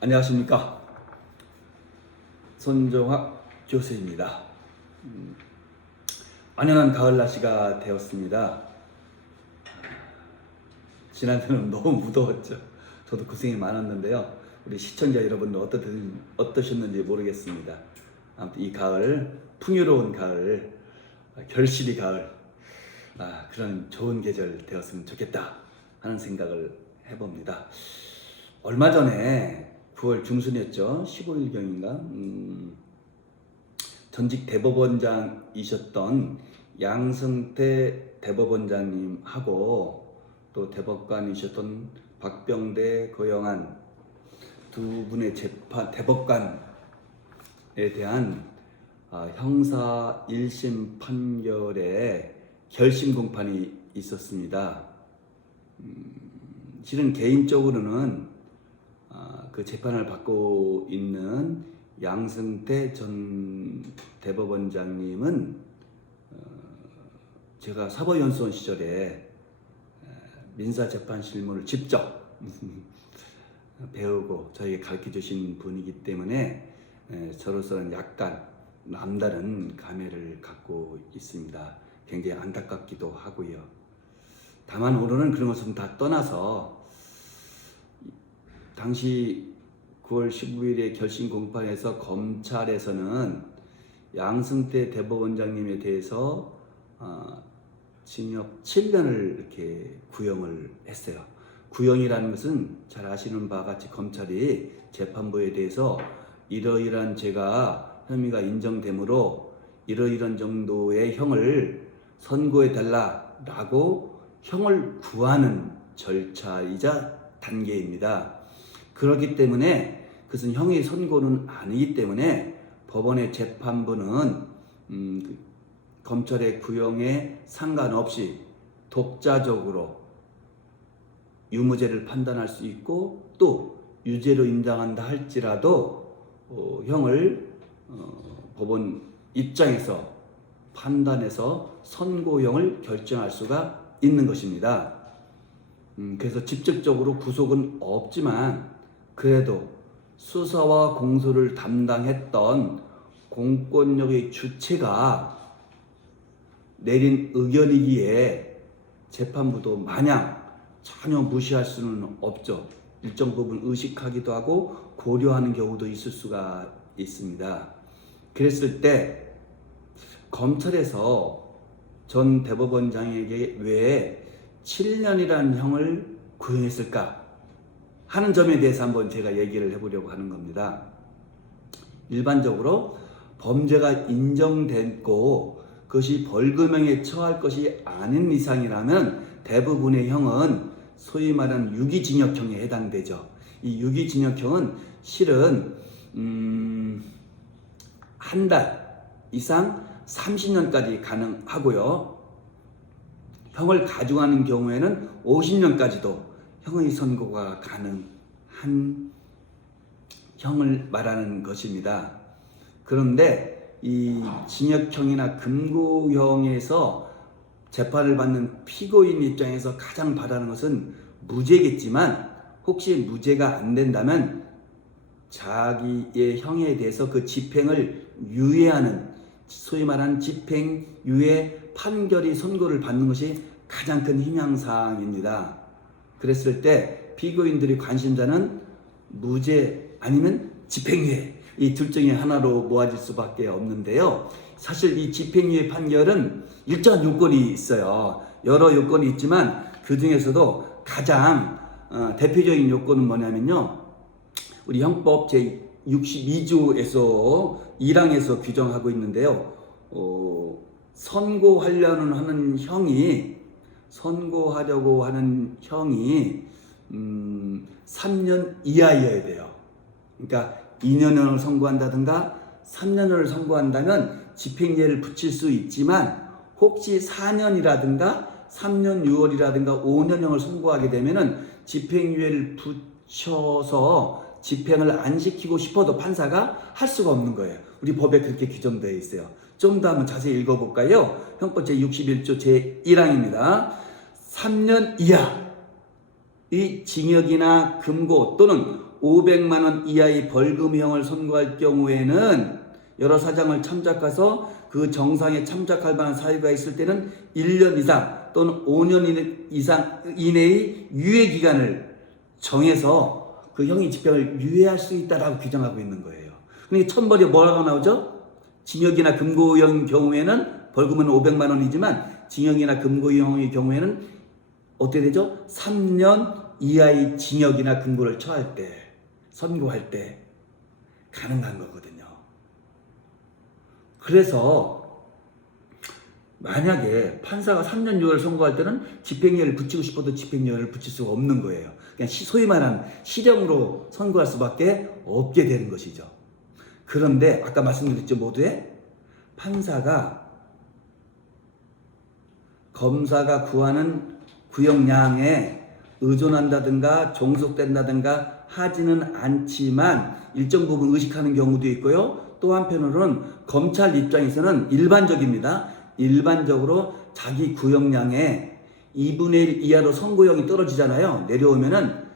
안녕하십니까. 손종학 교수입니다. 완연한 가을 날씨가 되었습니다. 지난해는 너무 무더웠죠. 저도 고생이 많았는데요. 우리 시청자 여러분들 어떠셨는지 모르겠습니다. 아무튼 이 가을, 풍요로운 가을, 결실이 가을, 그런 좋은 계절 되었으면 좋겠다 하는 생각을 해봅니다. 얼마 전에 9월 중순이었죠. 15일경인가 전직 대법원장이셨던 양승태 대법원장님하고 또 대법관이셨던 박병대, 고영한 두 분의 대법관에 대한 형사 1심 판결에 결심 공판이 있었습니다. 실은 개인적으로는 그 재판을 받고 있는 양승태 전 대법원장님은 제가 사법연수원 시절에 민사재판 실무를 직접 배우고 저에게 가르쳐 주신 분이기 때문에 저로서는 약간 남다른 감회를 갖고 있습니다. 굉장히 안타깝기도 하고요. 다만 오늘은 그런 것은 다 떠나서 당시 9월 15일에 결심 공판에서 검찰에서는 양승태 대법원장님에 대해서 징역 7년을 이렇게 구형을 했어요. 구형이라는 것은 잘 아시는 바와 같이 검찰이 재판부에 대해서 이러이러한 죄가 혐의가 인정되므로 이러이러한 정도의 형을 선고해 달라라고 형을 구하는 절차이자 단계입니다. 그렇기 때문에 그것은 형의 선고는 아니기 때문에 법원의 재판부는 검찰의 구형에 상관없이 독자적으로 유무죄를 판단할 수 있고 또 유죄로 인정한다 할지라도 형을 법원 입장에서 판단해서 선고형을 결정할 수가 있는 것입니다. 그래서 직접적으로 구속은 없지만 그래도 수사와 공소를 담당했던 공권력의 주체가 내린 의견이기에 재판부도 마냥 전혀 무시할 수는 없죠. 일정 부분 의식하기도 하고 고려하는 경우도 있을 수가 있습니다. 그랬을 때 검찰에서 전 대법원장에게 왜 7년이라는 형을 구형했을까 하는 점에 대해서 한번 제가 얘기를 해보려고 하는 겁니다. 일반적으로 범죄가 인정됐고 그것이 벌금형에 처할 것이 아닌 이상이라면 대부분의 형은 소위 말하는 유기징역형에 해당되죠. 이 유기징역형은 실은 한 달 이상 30년까지 가능하고요. 형을 가중하는 경우에는 50년까지도 형의 선고가 가능한 형을 말하는 것입니다. 그런데 이 징역형이나 금고형에서 재판을 받는 피고인 입장에서 가장 바라는 것은 무죄겠지만 혹시 무죄가 안 된다면 자기의 형에 대해서 그 집행을 유예하는 소위 말하는 집행유예 판결이 선고를 받는 것이 가장 큰 희망사항입니다. 그랬을 때 피고인들의 관심사는 무죄 아니면 집행유예 이 둘 중에 하나로 모아질 수밖에 없는데요. 사실 이 집행유예 판결은 일정한 요건이 있어요. 여러 요건이 있지만 그 중에서도 가장 대표적인 요건은 뭐냐면요. 우리 형법 제62조에서 1항에서 규정하고 있는데요. 선고하려고 하는 형이 3년 이하여야 돼요. 그러니까 2년을 선고한다든가 3년을 선고한다면 집행유예를 붙일 수 있지만 혹시 4년이라든가 3년 6월이라든가 5년형을 선고하게 되면은 집행유예를 붙여서 집행을 안 시키고 싶어도 판사가 할 수가 없는 거예요. 우리 법에 그렇게 규정되어 있어요. 좀 더 한번 자세히 읽어볼까요? 형법 제61조 제1항입니다. 3년 이하 이 징역이나 금고 또는 500만 원 이하의 벌금형을 선고할 경우에는 여러 사정을 참작해서 그 정상에 참작할 만한 사유가 있을 때는 1년 이상 또는 5년 이상 이내의 유예 기간을 정해서 그 형의 집행을 유예할 수 있다라고 규정하고 있는 거예요. 그러니까 천벌이 뭐라고 나오죠? 징역이나 금고형 경우에는 벌금은 500만 원이지만 징역이나 금고형의 경우에는 어떻게 되죠? 3년 이하의 징역이나 금고를 처할 때, 선고할 때 가능한 거거든요. 그래서 만약에 판사가 3년 6개월 선고할 때는 집행유예를 붙이고 싶어도 집행유예를 붙일 수가 없는 거예요. 그냥 소위 말하는 실형으로 선고할 수밖에 없게 되는 것이죠. 그런데 아까 말씀드렸죠, 모두에 판사가 검사가 구하는 구형량에 의존한다든가 종속된다든가 하지는 않지만 일정 부분 의식하는 경우도 있고요. 또 한편으로는 검찰 입장에서는 일반적입니다. 일반적으로 자기 구형량의 2분의 1 이하로 선고형이 떨어지잖아요. 내려오면은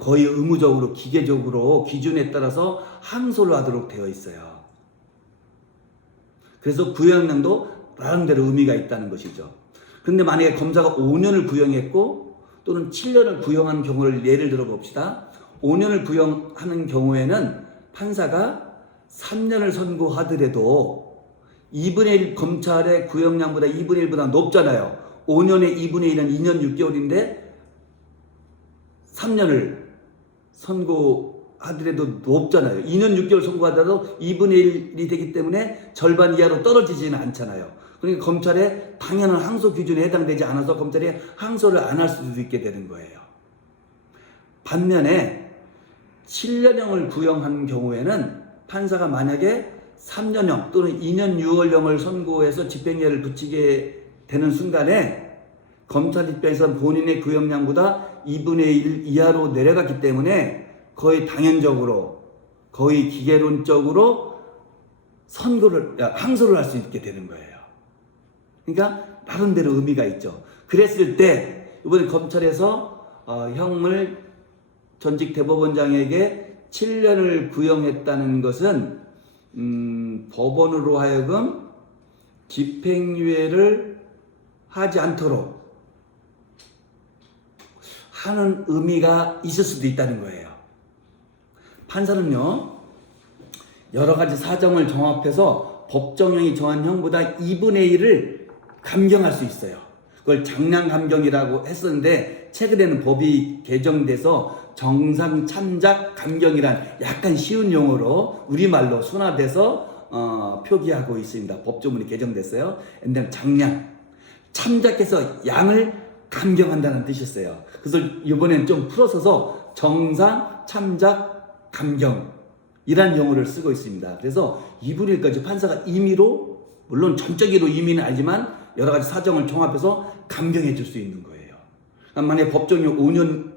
거의 의무적으로 기계적으로 기준에 따라서 항소를 하도록 되어 있어요. 그래서 구형량도 나름대로 의미가 있다는 것이죠. 근데 만약에 검사가 5년을 구형했고 또는 7년을 구형한 경우를 예를 들어 봅시다. 5년을 구형하는 경우에는 판사가 3년을 선고하더라도 2분의 1 검찰의 구형량보다 2분의 1보다 높잖아요. 5년의 2분의 1은 2년 6개월인데 3년을 선고하더라도 높잖아요. 2년 6개월 선고하더라도 2분의 1이 되기 때문에 절반 이하로 떨어지지는 않잖아요. 그러니까 검찰의 당연한 항소 기준에 해당되지 않아서 검찰이 항소를 안 할 수도 있게 되는 거예요. 반면에 7년형을 구형한 경우에는 판사가 만약에 3년형 또는 2년 6월형을 선고해서 집행유예를 붙이게 되는 순간에 검찰 입장에서는 본인의 구형량보다 2분의 1 이하로 내려갔기 때문에 거의 당연적으로 거의 기계론적으로 항소를 할 수 있게 되는 거예요. 그러니까 나름대로 의미가 있죠. 그랬을 때 이번에 검찰에서 형을 전직 대법원장에게 7년을 구형했다는 것은 법원으로 하여금 집행유예를 하지 않도록 하는 의미가 있을 수도 있다는 거예요. 판사는요, 여러 가지 사정을 종합해서 법정형이 정한 형보다 2분의 1을 감경할 수 있어요. 그걸 장량감경이라고 했었는데 최근에는 법이 개정돼서 정상참작 감경이란 약간 쉬운 용어로 우리말로 순화돼서 표기하고 있습니다. 법조문이 개정됐어요. 옛날 장량, 참작해서 양을 감경한다는 뜻이었어요. 그래서 이번엔 좀 풀어서서 정상, 참작, 감경이란 용어를 쓰고 있습니다. 그래서 2분의 1까지 판사가 임의로, 물론 전적으로 임의는 알지만 여러 가지 사정을 종합해서 감경해 줄 수 있는 거예요. 만약에 법정이 5년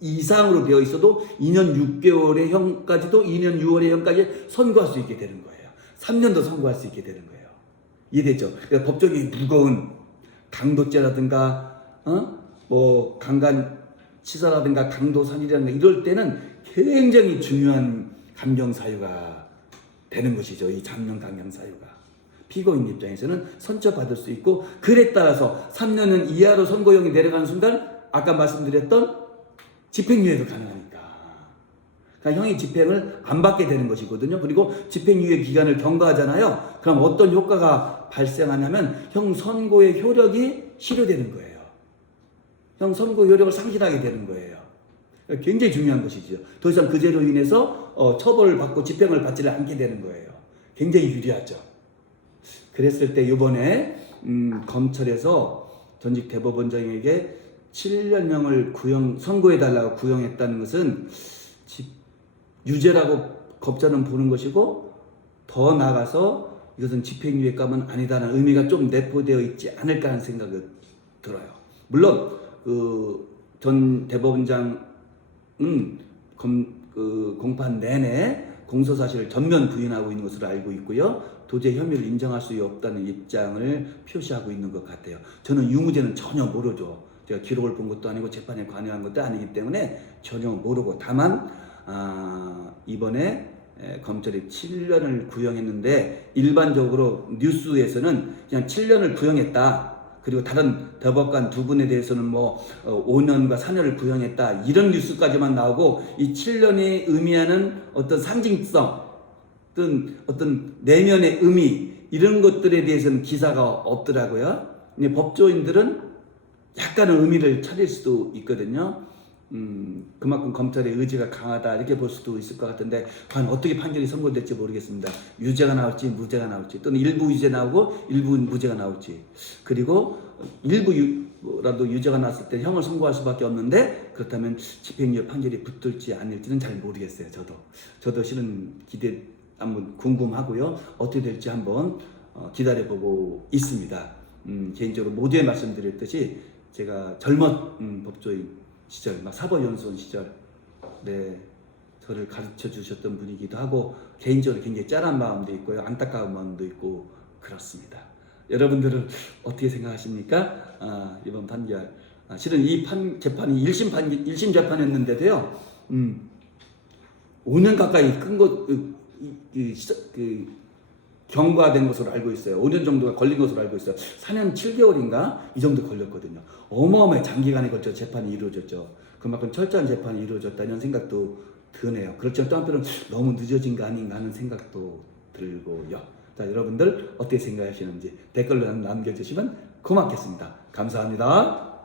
이상으로 되어 있어도 2년 6개월의 형까지도 2년 6월의 형까지 선고할 수 있게 되는 거예요. 3년도 선고할 수 있게 되는 거예요. 이해되죠? 그러니까 법정이 무거운 강도죄라든가 뭐 강간치사라든가 강도살인이라든가 이럴 때는 굉장히 중요한 감경 사유가 되는 것이죠. 이 장량 감경 사유가. 피고인 입장에서는 선처받을 수 있고, 그에 따라서 3년은 이하로 선고형이 내려가는 순간 아까 말씀드렸던 집행유예도 가능하니까. 그러니까 형이 집행을 안 받게 되는 것이거든요. 그리고 집행유예 기간을 경과하잖아요. 그럼 어떤 효과가 발생하냐면 형 선고의 효력이 실효되는 거예요. 형 선고 효력을 상실하게 되는 거예요. 굉장히 중요한 것이죠. 더 이상 그 죄로 인해서 처벌을 받고 집행을 받지를 않게 되는 거예요. 굉장히 유리하죠. 그랬을 때 이번에 검찰에서 전직 대법원장에게 7년형을 선고해달라고 구형했다는 것은 유죄라고 법자는 보는 것이고, 더 나아가서 이것은 집행유예감은 아니다라는 의미가 좀 내포되어 있지 않을까 하는 생각이 들어요. 물론 전 대법원장은 공판 내내 공소사실을 전면 부인하고 있는 것으로 알고 있고요. 도저히 혐의를 인정할 수 없다는 입장을 표시하고 있는 것 같아요. 저는 유무죄는 전혀 모르죠. 제가 기록을 본 것도 아니고 재판에 관여한 것도 아니기 때문에 전혀 모르고, 다만 이번에 검찰이 7년을 구형했는데 일반적으로 뉴스에서는 그냥 7년을 구형했다. 그리고 다른 대법관 두 분에 대해서는 뭐 5년과 4년을 구형했다. 이런 뉴스까지만 나오고, 이 7년이 의미하는 어떤 상징성, 어떤 내면의 의미, 이런 것들에 대해서는 기사가 없더라고요. 근데 법조인들은 약간은 의미를 차릴 수도 있거든요. 그만큼 검찰의 의지가 강하다, 이렇게 볼 수도 있을 것 같은데, 과연 어떻게 판결이 선고될지 모르겠습니다. 유죄가 나올지 무죄가 나올지, 또는 일부 유죄 나오고 일부 무죄가 나올지, 그리고 일부라도 유죄가 나왔을 때 형을 선고할 수밖에 없는데, 그렇다면 집행유예 판결이 붙을지 아닐지는 잘 모르겠어요. 저도 실은 한번 궁금하고요. 어떻게 될지 한번 기다려보고 있습니다. 개인적으로 모두에 말씀드렸듯이 제가 젊은 법조인 시절, 막 사법연수원 시절, 네, 저를 가르쳐 주셨던 분이기도 하고, 개인적으로 굉장히 짠한 마음도 있고요, 안타까운 마음도 있고 그렇습니다. 여러분들은 어떻게 생각하십니까? 이번 판결, 실은 이 재판이 1심 재판이었는데도요, 5년 가까이 경과된 것으로 알고 있어요. 5년 정도가 걸린 것으로 알고 있어요. 4년 7개월인가 이 정도 걸렸거든요. 어마어마한 장기간에 걸쳐 재판이 이루어졌죠. 그만큼 철저한 재판이 이루어졌다는 생각도 드네요. 그렇지만 또 한편으로는 너무 늦어진 거 아닌가 하는 생각도 들고요. 자, 여러분들 어떻게 생각하시는지 댓글로 남겨주시면 고맙겠습니다. 감사합니다.